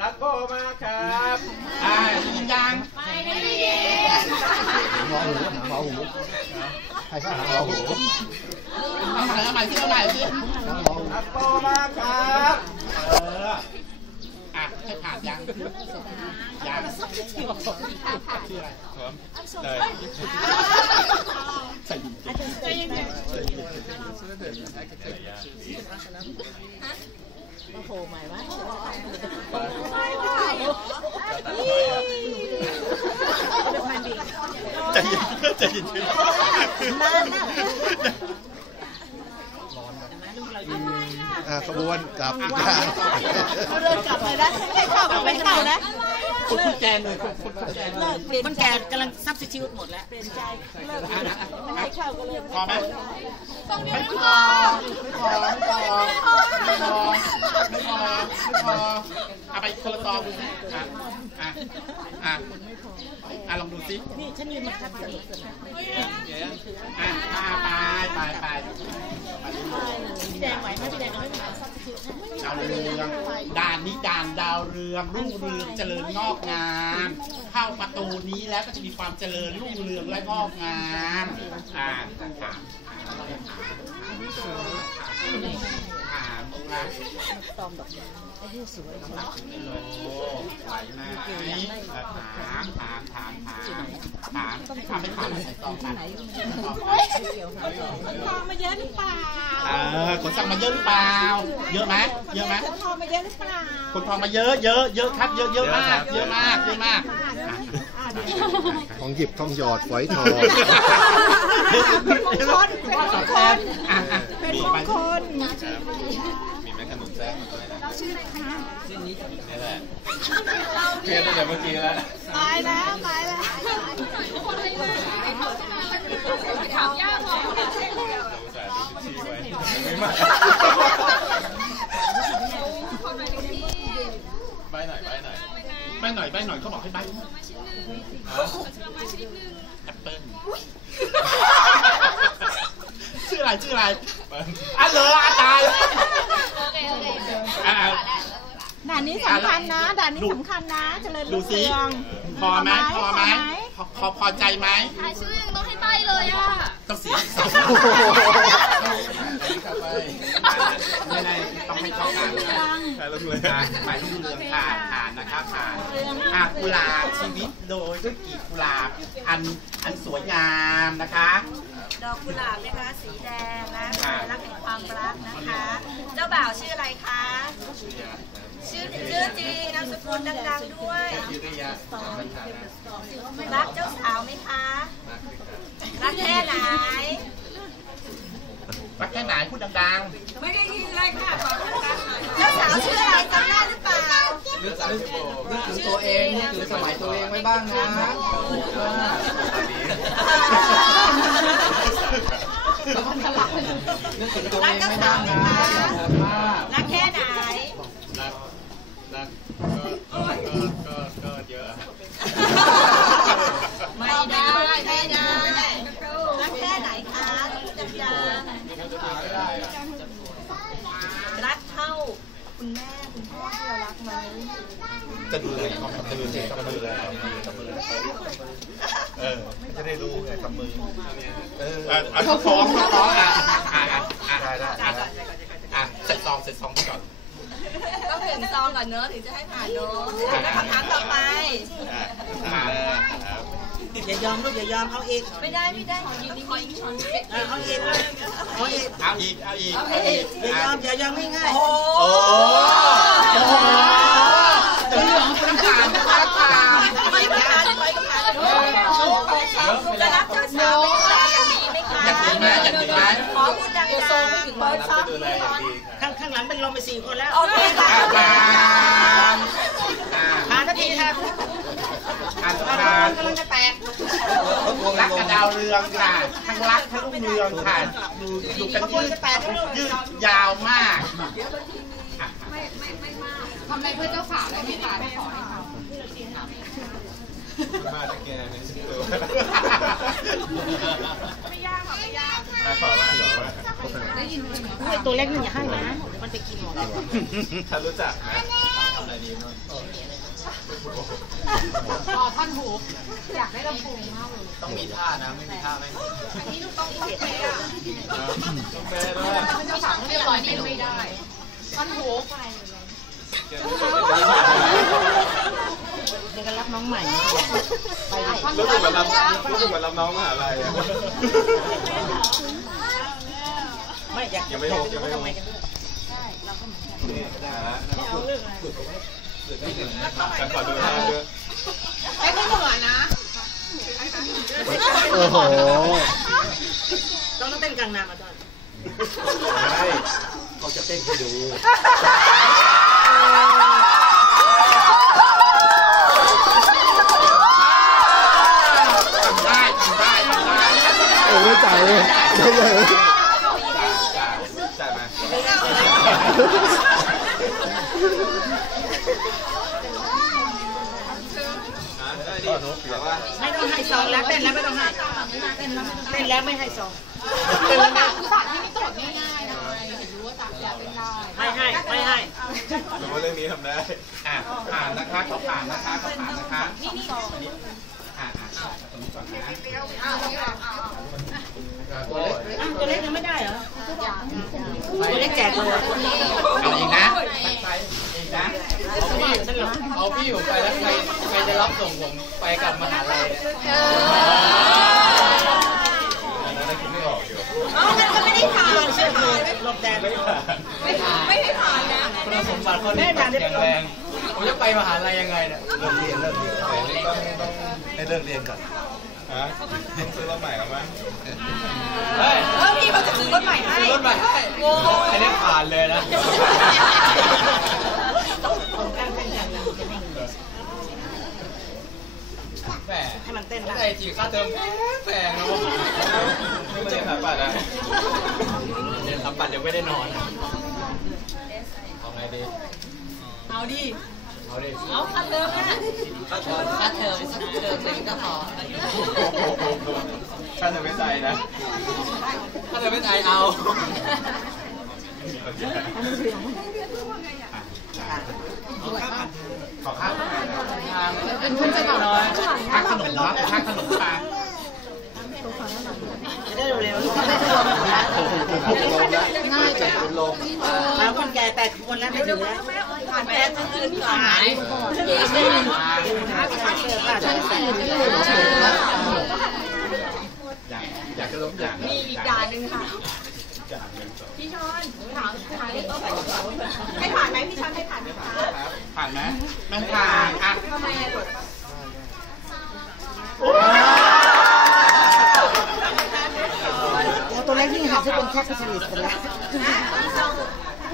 รักโบมากครับอ่ายินยังหมอหูหมอหูใครก็หาหมอหูเอาใหม่เอาใหม่ที่เอาใหม่ที่หมอหูรักโบมากครับเอออะให้ผ่านยังยังชื่ออะไรเลย โผล่ใหม่วะใจเย็นใจเย็นอ่าขบวนกลับเขาเดินกลับเลยนะไม่เข้าไม่เข่านะ คุณคุณแจนเลยคุณคุณแจนเลิกเปลี่ยนมันใจแก่กำลังซับซิทิวหมดแล้ว เปลี่ยนใจเลิกไม่ให้เข้าก็เลยพอไหมไม่พอไม่พอไม่พอไม่พอไม่พอไม่พอไม่พอเอาไปคนละซองดูสิอะอะอะอะลองดูสินี่ฉันยืนมาคัดสนุกสนานอะอะไปไปไป พี่แดงไหวไหมพี่แดงเอาไม่มาซั บซิวดาวเรือง ด่านนี้ด่านดาวเรืองรุ่งเรืองเจริญงอกงาม เข้าประตูนี้แล้วก็จะมีความเจริญรุ่งเรืองและงอกงามอ่าถา มถามนะตอมดอกไม้ไอ้ที่สวยโอ้ไหวไหมถามถามถามถามถามถามไม่ถามใส่ซองกันทองมาเยอะหรือเปล่าเออขนสั่งมาเยอะหรือเปล่า เยอะไหมเยอะไหมทองมาเยอะหรือเปล่าคนทองมาเยอะเยอะเยอะครับเยอะเยอะมากเยอะมากเยอะมากของหยิบทองหยอดฝอยทองเป็นมงคลเป็นมงคล ชื่ออะไรคะชื่อนี่แหละเพียนตั้งแต่เมื่อกี้แล้วตายแล้วตายแล้วเราอุตส่าห์ดูชื่อไว้ไม่มาใบหน่อยใบหน่อยไปหน่อยไปหน่อยเขาบอกให้ไปแอปเปิ้ลชื่ออะไรชื่ออะไรอะเหรออะตาย ด่านนี้สำคัญนะด่านนี้สำคัญนะ เจริญดูรุ่งสิเรืองพอไหมพอไหมพอพอพอใจไหมถ่ายชื่อยังต้องให้ใบเลยอะต้องเสียสองไม่ได้ต้องให้เขาผ่านนะใครลงเลยอะหมายรุ่งเรืองผ่านผ่านนะครับผ่านอะกุหลาบชีวิตโดยด้วยกีบกุหลาบอันอันสวยงามนะคะ ดอกกุหลาบนะคะสีแดงนะสัญลักษณ์แห่งความรักนะคะ เจ้าบ่าวชื่ออะไรคะ ชื่อชื่อจริงนามสกุลดังๆด้วยวิริยะรักเจ้าสาวไหมคะ รักแค่ไหน รักแค่ไหนพูดดังไม่ได้ยินเลยค่ะเจ้าสาวชื่ออะไรจำได้หรือเปล่านึกนึกนึกถึงตัวเองนึกถึงสมัยตัวเองไว้บ้างนะ นึกถึงตัวรัเอกงเจ้าสาวไหมคะรักแค่ไหนรักรักก็ก็ก็เยอะ ไม่ได้ไม่ได้รักแค่ไหนคะพูดดังรักเท่าคุณแม่คุณพ่อที่เรารักไหมจะดูเลยจะดูเลยจะดูเลย เออจะได้รู้ไงกับมือ เออๆอะอะเขาฟ้องเขาฟ้องอะอะอะอะได้ได้อะอะเสร็จซองเสร็จซองไปก่อนต้องถึงซองก่อนเนอะถึงจะให้ผ่านเนอะแล้วคำถามต่อไปอ่าครับอย่ายอมลูกอย่ายอมเอาอีกไม่ได้ไม่ได้ยืนนิ่งๆเออเอาอีกเอาอีกเอาอีกเอาอีกเอาอีกอย่ายอมอย่ายอมง่ายๆโอ้โหโอ้โหเดี๋ยวเรื่องของคุณผ่านนะคะผ่าน ไม่ผ่านไม่ผ่านจะรับเจ้าสาวไหมคะอยากมีไหมคะ อยากดีไหมอยากดีไหม ขอพูดดังๆ รับจะ ดูแลอย่างดีครับข้างข้างหลังเป็นลมไปสี่คนแล้วโอเคค่ะอะผ่านอะผ่านนาทีค่ะผ่านผ่าผ่านกำลังจะแตกรักกับดาวเรืองค่ะทั้งรักทั้งรุ่งเรืองค่ะดูดูกันยืดยืดยาวมากอะทำอะไรเพื่อเจ้าสาวได้ไหมคะขอให้เขามาตะแกรงในสิบตัว ไม่ยากค่ะไม่ยากอะขอมาขอมาไอ้ตัวเล็กนี่อย่าให้นะ มันไปกินหมดถ้ารู้จักนะทำอะไรดีนู่นอ๋อท่อนหูอยากได้ลำโพงมากเลย ต้องมีท่านะ ไม่มีท่าไม่อันนี้ลูกต้องเผ็ดเลยอะแม่ด้วยเจ้าสาวเรียบร้อยนี่ไม่ได้ท่อนหู เดี๋ยวก็รับน้องใหม่รู้สึกเหมือนรับรู้สึกเหมือนรับน้องมหาลัยอะไม่อยากยังไม่อยากหกจะยังรู้ไม่ว่าหทำกไมกันด้วยนี่นะฮะเอาเรื่องอะไรฉันขอดูท่าด้วยไอ้ไม่เหมือนนะโอ้โหต้องต้องเต้นกลางน้ำมาตอนใช่เขาจะเต้นให้ดู ทำได้ทำได้ทำได้ โอ้ ไม่จ่ายเลยไม่เลยจ่ายจ่ายมาได้ดิแต่ว่าไม่ต้องให้ซองแล้วเต้นแล้วไม่ต้องให้เต้นแล้วไม่ให้ซองเต้นแล้วนะคือสาที่นี่โจทย์ง่ายๆนะเห็นรู้ว่าจับยาเป็นได้ไม่ให้ไม่ให้รู้ว่าเรื่องนี้ทำได้อะผ่านนะคะเขาผ่านนะคะเขาผ่านนะคะอะอะตรงนี้ก่อน ตัวเล็กยังไม่ได้เหรอตัวเล็กแจกเลยเอาอีกนะอีกนะเอาพี่ผมไปแล้วใครใครจะรับส่งผมไปกลับมหาลัยเอันนั้นคิดไม่ออกอยู่อ๋อมันก็ไม่ได้ผ่านไม่ผ่านไม่ผ่านไม่ผ่านนะคุณสมบัติคนนี้แข็งแรง ผมจะไปมหาลัยยังไงเนี่ยเลิกเรียนเลิกเรียนแต่นี่ต้องต้องให้เลิกเรียนก่อนฮะต้องซื้อรถใหม่แล้วมั้งเฮ้ยเออพี่เขาจะซื้อรถใหม่ให้ซื้อรถใหม่ให้อันนี้ผ่านเลยนะแหมให้มันเต้นถ้าได้ไอจีค่าเทอมแพงนะผมไม่ใช่ขาปัดอะเรียนทำบัตรเดี๋ยวไม่ได้นอนอะเอาไงดี เอาดิ เอาดิเอาคันเดิมนะค่าเทอมถ้าเธอสักเดิมเลยก็พอถ้าจะไม่ใส่นะถ้าเธอไม่ใจเอาขอข้าวทางเป็นคนใจน้อยข้าวขนมเนาะข้าวขนมปังจะได้เร็วๆลูกจะได้ลงนะง่ายจังเป็นลมแล้วคนแก่แปดคนแล้วไม่ถึงแล้ว ผ่านไปแล้วจะขึ้นผ่านชั้นสี่อยากอยากจะล้มอย่างมีอีกด่านหนึ่งค่ะพี่ชอนถามถามเลยต้องใส่กระเป๋าให้ผ่านไหมพี่ชอนให้ผ่านไหมคะผ่านไหมไม่ผ่านอะทำไมอะตัวเล็กนี่หัดที่เป็นแคปซูลิสกันแล้ว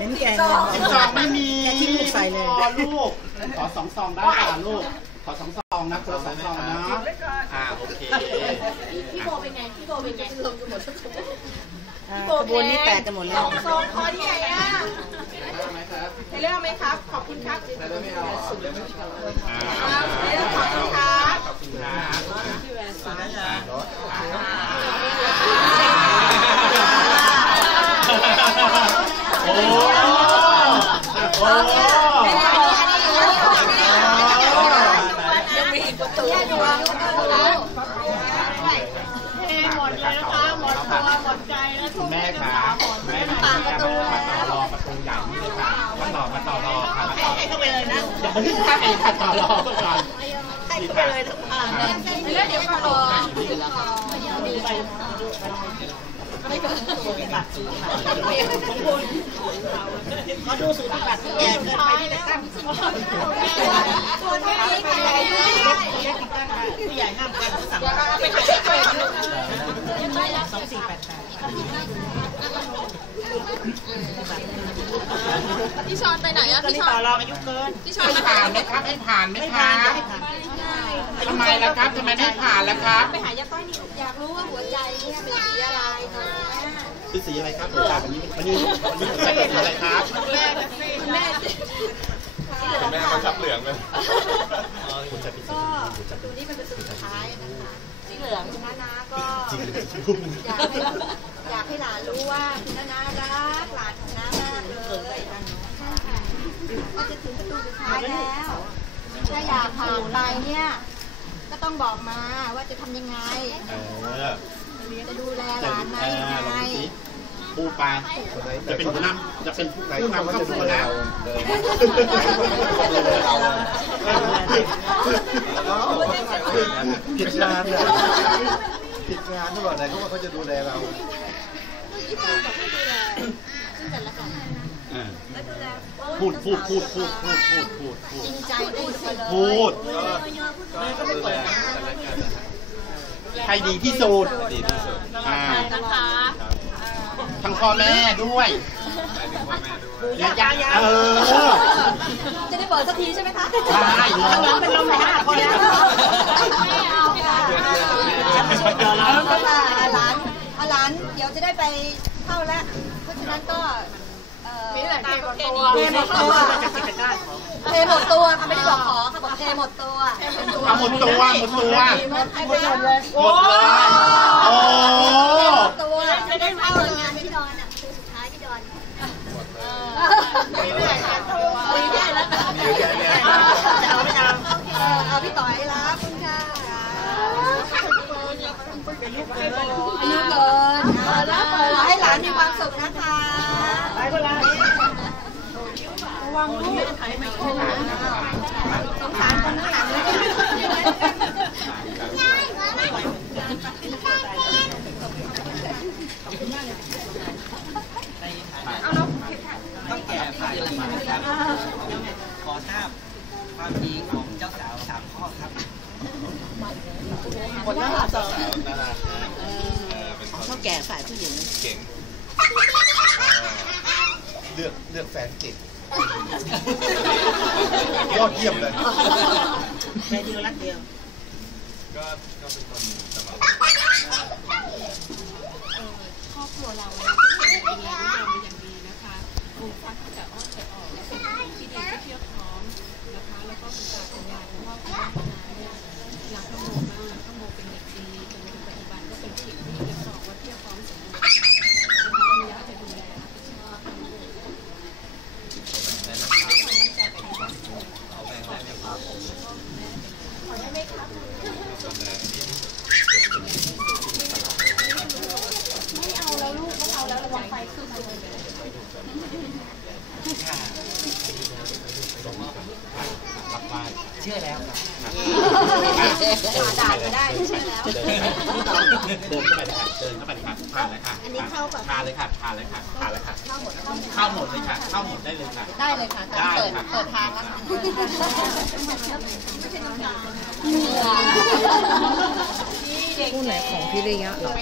เห็นแก่เงินสิบสองไม่มีแค่ทิ้งลูกใส่เลยพอลูกขอสองซองได้ค่ะลูกขอสองซองนะคนละสองซองนะอ่าโอเคพี่โบเป็นไงพี่โบเป็นไงลงกันหมดกระบวนนี้แตกกันหมดแล้วซองคอที่ไหนอะในเรื่องไหมครับ ขอบคุณครับอ่าในเรื่องขอบคุณครับขอบคุณครับโอ้โห โอ้โหยังมีอีกประตูหมดเลยนะคะหมดตัวหมดใจแล้วคุณแม่ค่ะแม่มาที่จะมาต่อรอประตูใหญ่นี่ค่ะมาต่อมาต่อรอค่ะมาต่อให้เข้าไปเลยนะอย่าเพิ่งให้ค่ะต่อรอก่อนให้เข้าไปเลยทุกอ่าแล้วเดี๋ยวก็รอ เขาดูสูตรบัตรแก่เกินไปที่จะตั้งส่วนไม่มีใครด้วยผู้ใหญ่ห้ามกันสั่งไปถ่ายที่ไปลูกสองสี่แปดแปดพี่ชอนไปไหนอะตอนพี่นี้ชอต่อนรองอายุเกินพี่ชอนให้ผ่านไหมครับให้ผ่านไหมไม่คผ่ารันบไม่ผ่านทำไมล่ะครับทำไมไม่ผ่านล่ะครับ ไปหายาต้อยนี่อยากรู้ว่าหัวใจเนี่ยเป็นสีอะไรคะ คือสีอะไรครับผมตาแบบนี้มันนี้มันนี้ผมใส่สีอะไรครับแม่แม่แม่เขาชับเหลืองเลยก็ตัวนี้มันเป็นตัวสุดท้ายนะคะสีเหลืองคุณน้านาก็อยากให้อยากให้หลานรู้ว่าคุณน้านารักหลานของน้ามากเลยก็จะถึงประตูสุดท้ายแล้วถ้าอยากผ่านไปเนี่ย ก็ต้องบอกมาว่าจะทำยังไง จะดูแลหจะลานไหมเออยังลองไงดูสิพูดไปจะเป็นผู้นำจะเป็นผู้นำครอบครัวแล้วผิดงานเนี่ยผิดงานที่บอกไหนเขาว่าเขาจะดูแลเราเออพูดพูดพูดพูดพูดพูดพูดพูดจริงใจพูด ไปเลยพูดให้ดีที่สุดอ่านะคะทั้งพ่อแม่ด้วยและญาติเออ จะได้เปิดสักทีใช่ไหมคะใช่เนอะเป็นลมไปห้าคนแล้วไม่เอาค่ะเอาหลานเอาหลาน เดี๋ยวจะได้ไปเข้าแล้ว เพราะฉะนั้นก็เอ่อ มีแต่เทหมดตัวเทหมดตัวเทหมดตัวค่ะไม่ได้บอกขอค่ะบอกเทหมดตัวเอาหมดตัวหมดตัวหมดให้ไปหมดเลยหมดเลยโอ้หมดตัวจะได้เข้างานพี่ดอนอะคือสุดท้ายพี่ดอนไม่ได้ค่ะไม่ได้แล้วมีอยู่แค่เนี้ย เอาไม่เอาเอาพี่ต่อยรับคุณค่ะอายุเกินขอให้หลานมีความสุขนะคะ ไปคนละ สงสารคนข้างหลังเลยต้องแก่ผ่านอะไรมครับขอทราบความจริงของเจ้าสาวสามข้อครับคนละหาสองเขาแก่ฝ่ายผู้หญิงเลือกเลือกแฟนเก่ง ยอดเยี่ยมเลยแม่เดียวรักเดียวครอบครัวเราเนี่ยดูแลลูกเราเป็นอย่างดีนะคะปลูกฟักตั้งแต่อ้อนแต่ออกและเป็นผู้หญิงที่ดีที่เพียบพร้อมนะคะ แล้วก็คุณตาคุณยายคุณพ่อคุณแม่คุณน้าเนี่ยรักน้องโมมากน้องโมเป็นเด็กดีจนถึงปัจจุบันก็เป็นเด็กที่จะบอกว่าเพียบพร้อมสมบูรณ์นะคะมีอยากจะดูแลรับผิดชอบทั้งหมด เชื่อแล้วครับ ด่าจะได้ใช่แล้ว เดินเข้าไปเลยค่ะเดินเข้าไปเลยค่ะผ่านเลยค่ะอันนี้เข้าก่อน ผ่านเลยค่ะผ่านเลยค่ะผ่านเลยค่ะ เข้าหมดเข้าหมดเลยค่ะ เข้าหมดได้เลยค่ะ ได้เลยค่ะตอนนี้เปิดเปิดทางแล้วค่ะผู้ไหนของพิริยะหรอ